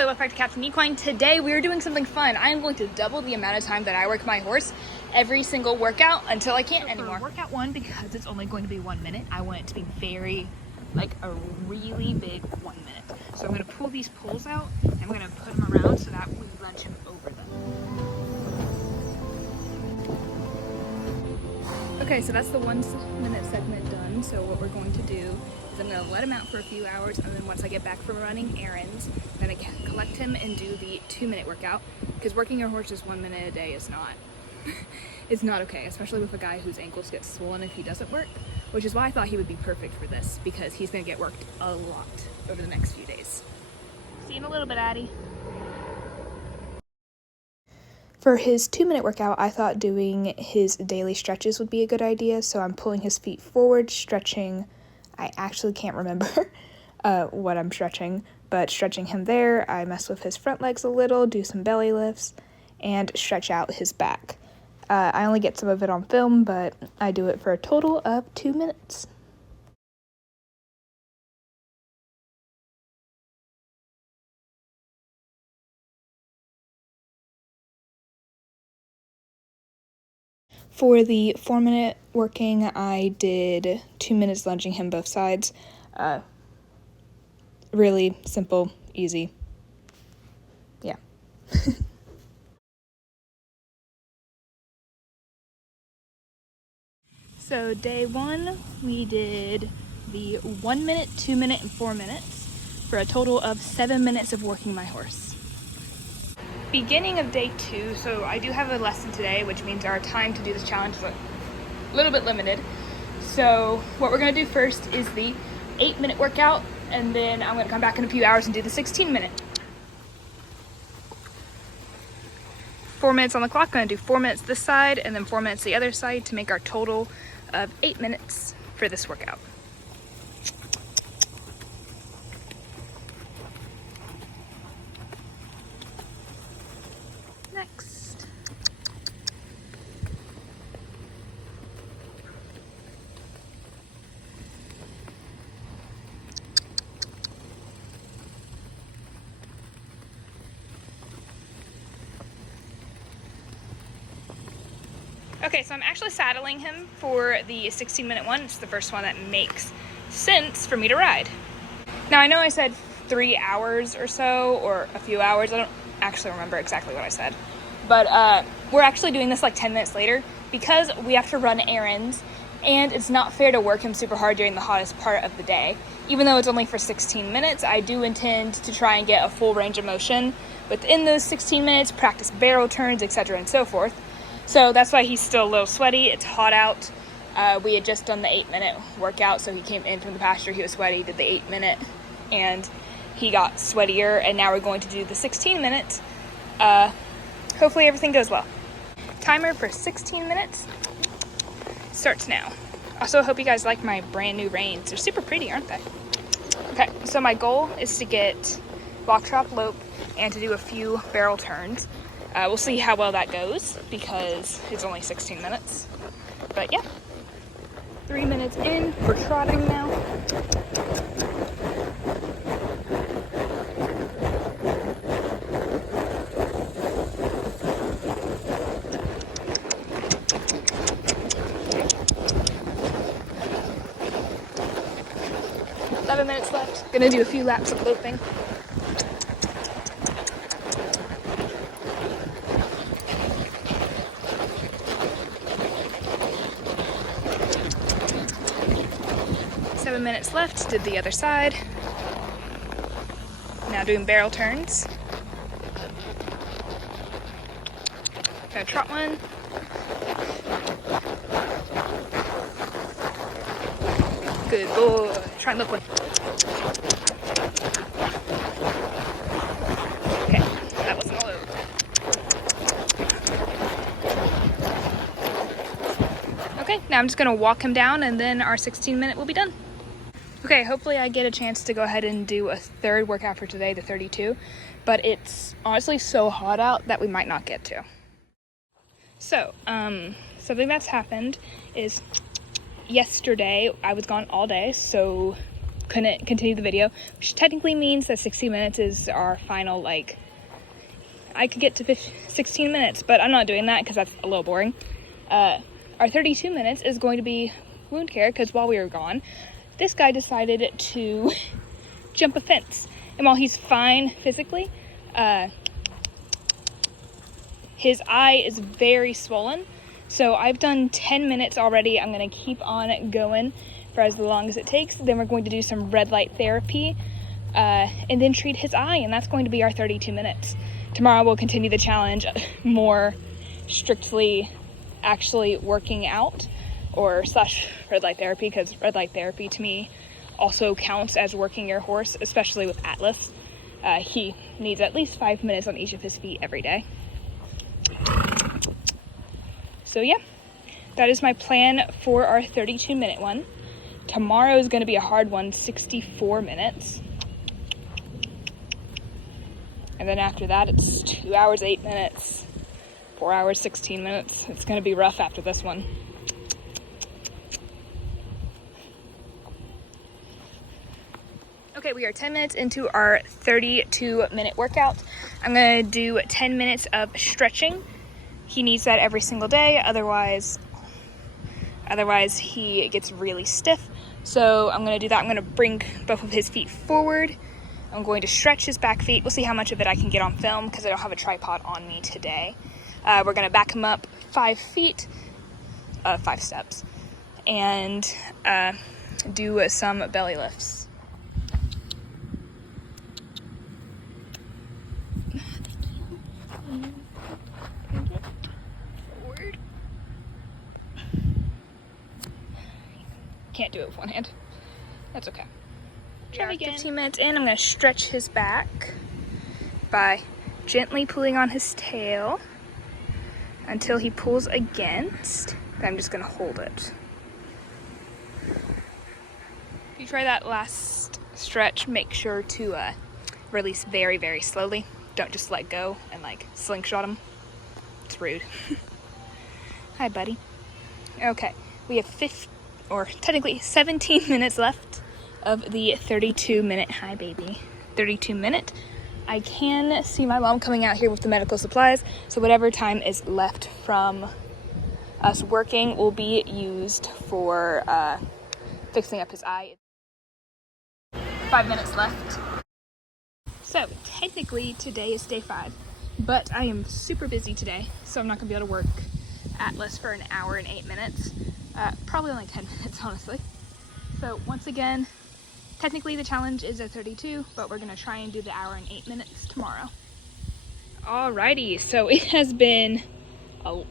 Hello, welcome back to Captain Equine. Today we are doing something fun. I am going to double the amount of time that I work my horse every single workout until I can't anymore. For workout one, because it's only going to be 1 minute, I want it to be very, like a really big 1 minute. So I'm going to pull these poles out and I'm going to put them around so that we lunge him over them. Okay, so that's the 1 minute segment done. So what we're going to do is I'm going to let him out for a few hours, and then once I get back from running errands, I'm going to collect him and do the 2 minute workout, because working your horse just 1 minute a day is not it's not okay, especially with a guy whose ankles get swollen if he doesn't work, which is why I thought he would be perfect for this, because he's going to get worked a lot over the next few days. See you in a little bit, Addie. For his 2 minute workout, I thought doing his daily stretches would be a good idea. So I'm pulling his feet forward, stretching. I actually can't remember what I'm stretching, but stretching him there. I mess with his front legs a little, do some belly lifts, and stretch out his back. I only get some of it on film, but I do it for a total of 2 minutes. For the 4 minute working, I did 2 minutes lunging him both sides. Really simple, easy. Yeah. So day one, we did the 1 minute, 2 minute, and 4 minutes for a total of 7 minutes of working my horse. Beginning of day two, so I do have a lesson today, which means our time to do this challenge is a little bit limited. So what we're gonna do first is the 8 minute workout, and then I'm gonna come back in a few hours and do the 16 minute. 4 minutes on the clock, gonna do 4 minutes this side and then 4 minutes the other side to make our total of 8 minutes for this workout. Next. Okay, so I'm actually saddling him for the 16 minute one. It's the first one that makes sense for me to ride. Now I know I said 3 hours or so, or a few hours. I don't actually remember exactly what I said. But we're actually doing this like 10 minutes later because we have to run errands, and it's not fair to work him super hard during the hottest part of the day. Even though it's only for 16 minutes, I do intend to try and get a full range of motion within those 16 minutes, practice barrel turns, etc. and so forth. So that's why he's still a little sweaty. It's hot out. We had just done the 8 minute workout, so he came in from the pasture, he was sweaty, did the 8 minute, and he got sweatier, and now we're going to do the 16 minutes. Hopefully everything goes well. Timer for 16 minutes starts now. Also, hope you guys like my brand new reins. They're super pretty, aren't they? Okay, so my goal is to get block trot lope and to do a few barrel turns. We'll see how well that goes because it's only 16 minutes. But yeah, 3 minutes in, we're trotting now. Minutes left. Gonna do a few laps of loping. Seven minutes left. Did the other side. Now doing barrel turns. Gonna trot one. Good boy. Try and look one. Okay, that wasn't all over. Okay, now I'm just gonna walk him down and then our 16 minute will be done. Okay, hopefully I get a chance to go ahead and do a third workout for today, the 32, but it's honestly so hot out that we might not get to. So, something that's happened is yesterday I was gone all day, so couldn't continue the video, which technically means that 60 minutes is our final, like, I could get to 16 minutes, but I'm not doing that because that's a little boring. Our 32 minutes is going to be wound care, because while we were gone, this guy decided to jump a fence. And while he's fine physically, his eye is very swollen. So I've done 10 minutes already. I'm going to keep on going for as long as it takes. Then we're going to do some red light therapy and then treat his eye, and that's going to be our 32 minutes. Tomorrow we'll continue the challenge more strictly actually working out or / red light therapy, because red light therapy to me also counts as working your horse, especially with Atlas. He needs at least 5 minutes on each of his feet every day. So yeah, that is my plan for our 32-minute one. Tomorrow is going to be a hard one, 64 minutes. And then after that, it's 2 hours, 8 minutes, 4 hours, 16 minutes. It's going to be rough after this one. Okay, we are 10 minutes into our 32-minute workout. I'm going to do 10 minutes of stretching. He needs that every single day, otherwise he gets really stiff. So I'm going to do that. I'm going to bring both of his feet forward. I'm going to stretch his back feet. We'll see how much of it I can get on film because I don't have a tripod on me today. We're going to back him up 5 steps, and do some belly lifts. Can't do it with one hand. That's okay. Try again. 15 minutes in, I'm going to stretch his back by gently pulling on his tail until he pulls against. Then I'm just going to hold it. If you try that last stretch, make sure to release very, very slowly. Don't just let go and like slingshot him. It's rude. Hi, buddy. Okay, we have 17 minutes left of the 32-minute, hi baby, 32-minute. I can see my mom coming out here with the medical supplies, so whatever time is left from us working will be used for fixing up his eye. 5 minutes left. So technically today is day 5, but I am super busy today, so I'm not gonna be able to work Atlas for an hour and 8 minutes. Probably only 10 minutes, honestly. So once again, technically the challenge is at 32, but we're gonna try and do the hour and 8 minutes tomorrow. Alrighty, so it has been a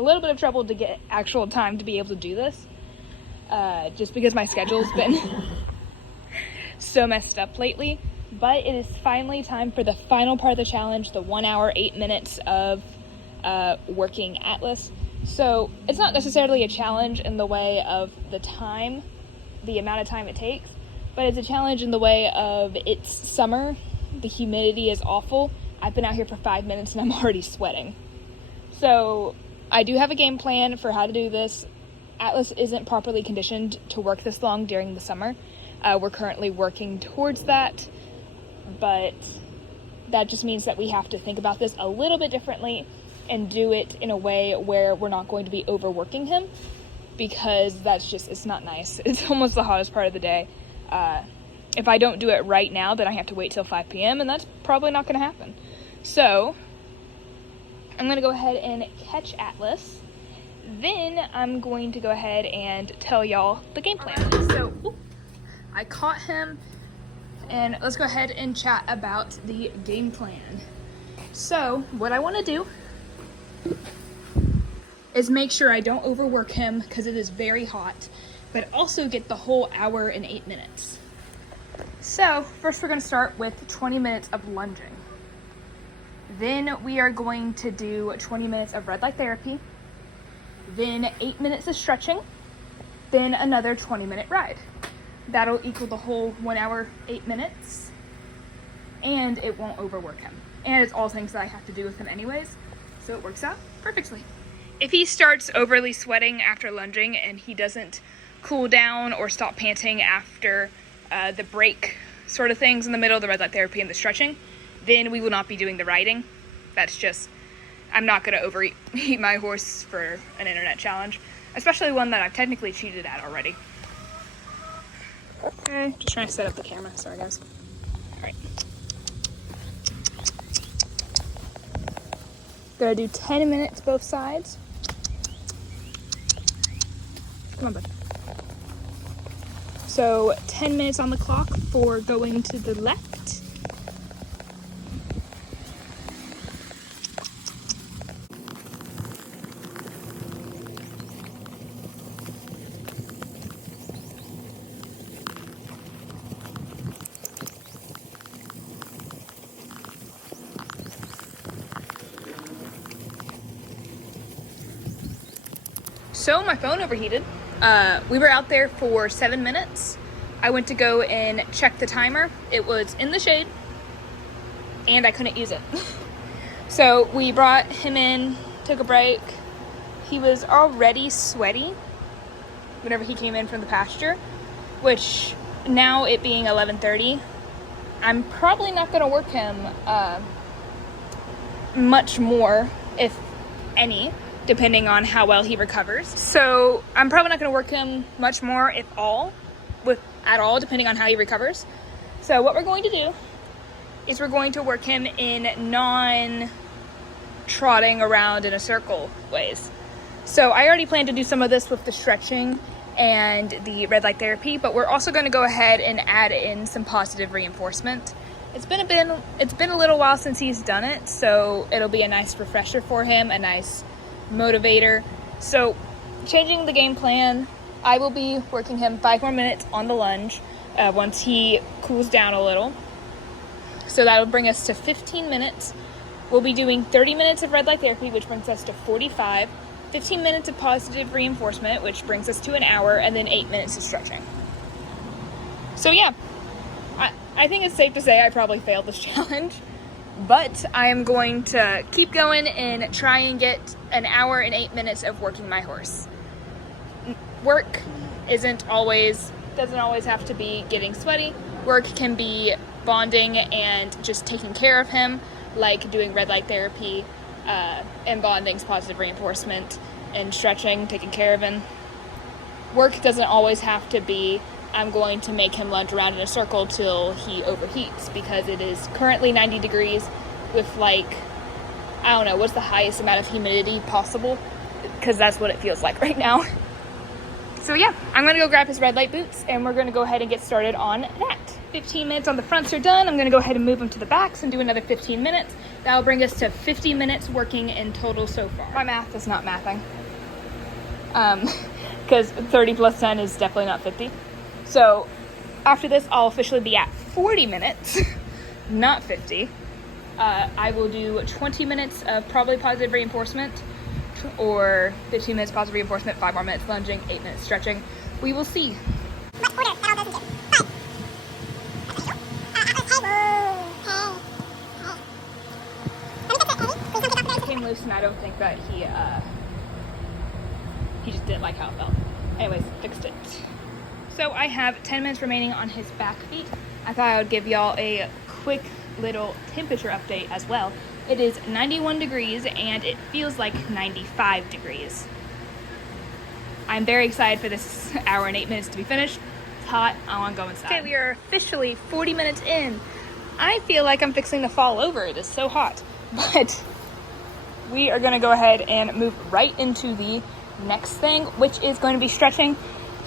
little bit of trouble to get actual time to be able to do this, just because my schedule's been so messed up lately. But it is finally time for the final part of the challenge, the 1 hour, 8 minutes of working Atlas. So it's not necessarily a challenge in the way of the amount of time it takes, but it's a challenge in the way of it's summer, the humidity is awful. I've been out here for 5 minutes and I'm already sweating. So I do have a game plan for how to do this. Atlas isn't properly conditioned to work this long during the summer. We're currently working towards that, but that just means that we have to think about this a little bit differently and do it in a way where we're not going to be overworking him, because it's not nice. It's almost the hottest part of the day. If I don't do it right now, then I have to wait till 5 p.m. and that's probably not going to happen. So I'm going to go ahead and catch Atlas. Then I'm going to go ahead and tell y'all the game plan. So I caught him, and let's go ahead and chat about the game plan. So what I want to do is make sure I don't overwork him because it is very hot, but also get the whole hour and 8 minutes. So first we're going to start with 20 minutes of lunging. Then we are going to do 20 minutes of red light therapy, then 8 minutes of stretching, then another 20-minute ride. That'll equal the whole 1 hour, 8 minutes, and it won't overwork him. And it's all things that I have to do with him anyways, so it works out perfectly. If he starts overly sweating after lunging and he doesn't cool down or stop panting after the break sort of things in the middle, the red light therapy and the stretching, then we will not be doing the riding. That's just, I'm not going to overeat my horse for an internet challenge, especially one that I've technically cheated at already. Okay, just trying to set up the camera. Sorry, guys. All right. Gonna do 10 minutes both sides. Come on, bud. So 10 minutes on the clock for going to the left. So my phone overheated. We were out there for 7 minutes. I went to go and check the timer. It was in the shade and I couldn't use it. So we brought him in, took a break. He was already sweaty whenever he came in from the pasture, which now it being 11:30, I'm probably not gonna work him much more, if any, depending on how well he recovers. So I'm probably not going to work him much more, if at all, depending on how he recovers. So what we're going to do is we're going to work him in non-trotting around in a circle ways. So I already planned to do some of this with the stretching and the red light therapy, but we're also going to go ahead and add in some positive reinforcement. It's been a little while since he's done it, so it'll be a nice refresher for him, a nice motivator. So changing the game plan, I will be working him 5 more minutes on the lunge once he cools down a little. So that'll bring us to 15 minutes. We'll be doing 30 minutes of red light therapy, which brings us to 45, 15 minutes of positive reinforcement, which brings us to an hour, and then 8 minutes of stretching. So yeah, I think it's safe to say I probably failed this challenge. But I am going to keep going and try and get an hour and 8 minutes of working my horse. Work doesn't always have to be getting sweaty. Work can be bonding and just taking care of him, like doing red light therapy, and bonding's positive reinforcement, and stretching, taking care of him. Work doesn't always have to be, I'm going to make him lunge around in a circle till he overheats, because it is currently 90 degrees with I don't know, what's the highest amount of humidity possible? Because that's what it feels like right now. So yeah, I'm going to go grab his red light boots and we're going to go ahead and get started on that. 15 minutes on the fronts are done. I'm going to go ahead and move them to the backs and do another 15 minutes. That'll bring us to 50 minutes working in total so far. My math is not mathing. Because 30 plus 10 is definitely not 50. So after this, I'll officially be at 40 minutes, not 50. I will do 20 minutes of probably positive reinforcement, or 15 minutes positive reinforcement, 5 more minutes lunging, 8 minutes stretching. We will see. It came loose, and I don't think that he just didn't like how it felt. Anyways, fixed it. So I have 10 minutes remaining on his back feet. I thought I would give y'all a quick little temperature update as well. It is 91 degrees and it feels like 95 degrees. I'm very excited for this hour and 8 minutes to be finished. It's hot, I want to go inside. Okay, we are officially 40 minutes in. I feel like I'm fixing to fall over. It is so hot. But we are going to go ahead and move right into the next thing, which is going to be stretching.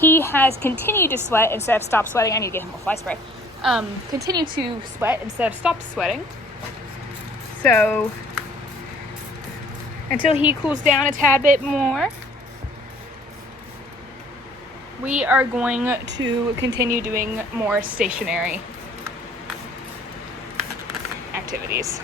He has continued to sweat instead of stop sweating. I need to get him a fly spray. Continue to sweat instead of stop sweating. So until he cools down a tad bit more, we are going to continue doing more stationary activities.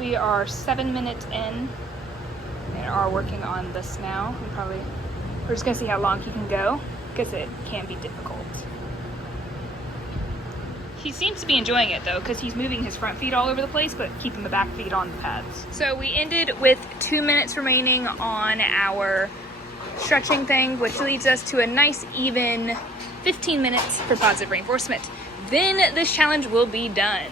We are 7 minutes in and are working on this now. We're just gonna see how long he can go because it can be difficult. He seems to be enjoying it though, because he's moving his front feet all over the place, but keeping the back feet on the pads. So we ended with 2 minutes remaining on our stretching thing, which leads us to a nice even 15 minutes for positive reinforcement. Then this challenge will be done.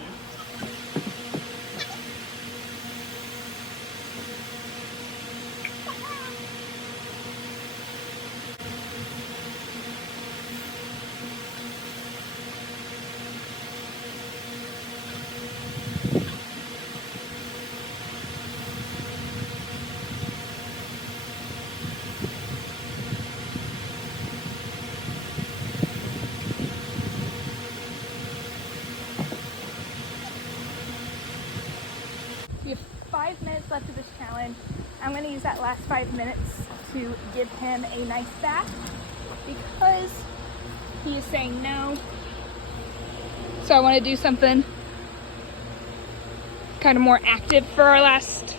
We have 5 minutes left of this challenge. I'm going to use that last 5 minutes to give him a nice bath because he is saying no. So I want to do something kind of more active for our last,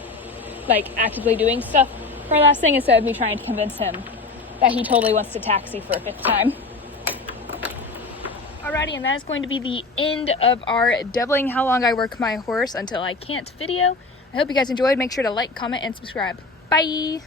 like actively doing stuff for our last thing instead of me trying to convince him that he totally wants to taxi for a 5th time. Alrighty, and that is going to be the end of our doubling how long I work my horse until I can't video. I hope you guys enjoyed. Make sure to like, comment, and subscribe. Bye!